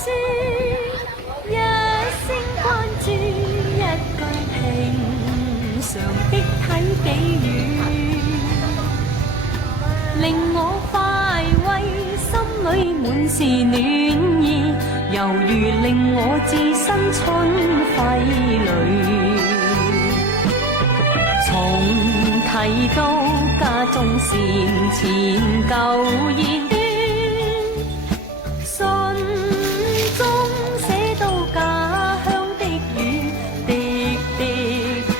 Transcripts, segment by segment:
說一聲關注，一句平常的體己語，令我快慰，心裏滿是暖意，猶如令我置身春暉裏。從提到家中善前舊言端，信中寫到家鄉的雨，滴滴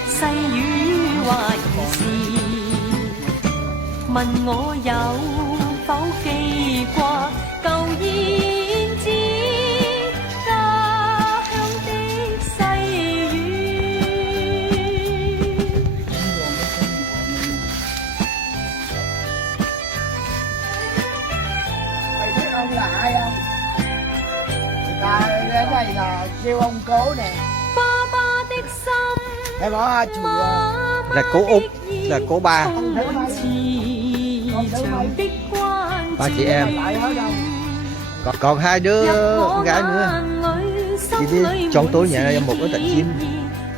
細雨話兒時，問我有否記掛舊燕子，家鄉的細雨。Mày biết ông là ai không? Người ta cái này là kêu ông cố nè. 爸爸的心 Em bỏ A chùa. Là cố Út, là cố ba, 充滿慈祥的關 ba chị em. Tại ở đâu? Còn hai đứa con gái nữa. Chị đi trong tối nhà là một cái tận chim.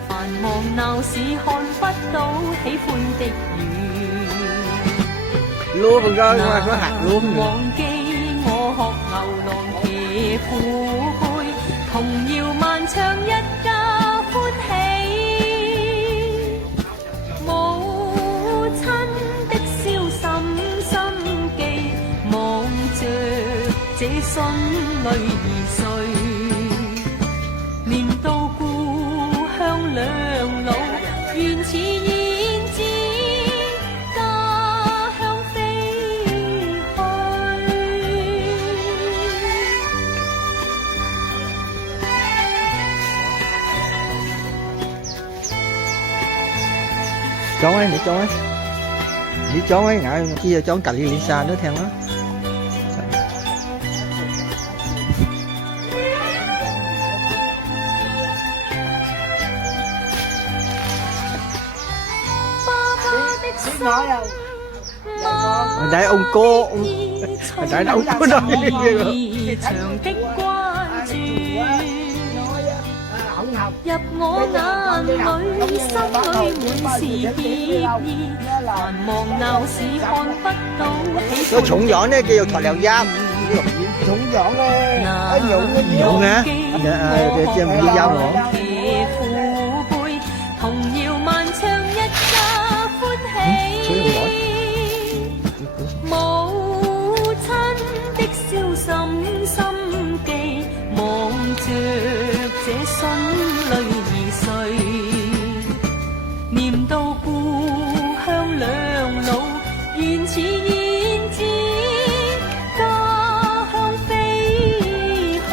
繁忙鬧市看不到喜歡的雨， Lúa bên đó ngoài có hạt lúa 難 nữa. 忘記我學牛郎騎父輩，童謠漫唱一家歡喜，母親的燒心心記，望着這孫女兒睡，念到故鄉兩老，原似燕子家鄉飛去。Chón ấy, để chón ấy. Đi chón ấy, ngại kia chón cà ly xa nữa theo nó. Biết nói đâu. Hồi nãy ông cô, hồi nãy ông cô nói gì rồi. 長的關注 Nói á, ổng học. 入我眼裏，心裏滿是歉意，繁忙鬧市看不到喜 Cái 歡 trụng giỏ này kêu thọt lèo giam. Trụng dọn á. Ở nhụng cái gì Nhụng không? hả? Để cho mình đi giao nữa. 騎父輩，童謠漫唱一家歡吹好耐。喜，母親的燒心心記，望着這孫女兒睡，念到故鄉兩老，原似燕子家鄉飛去。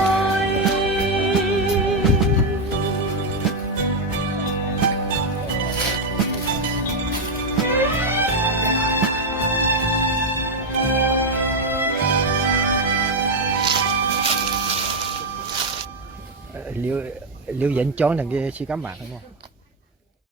Liệu dẫn chón là cái si cá mạc đúng không?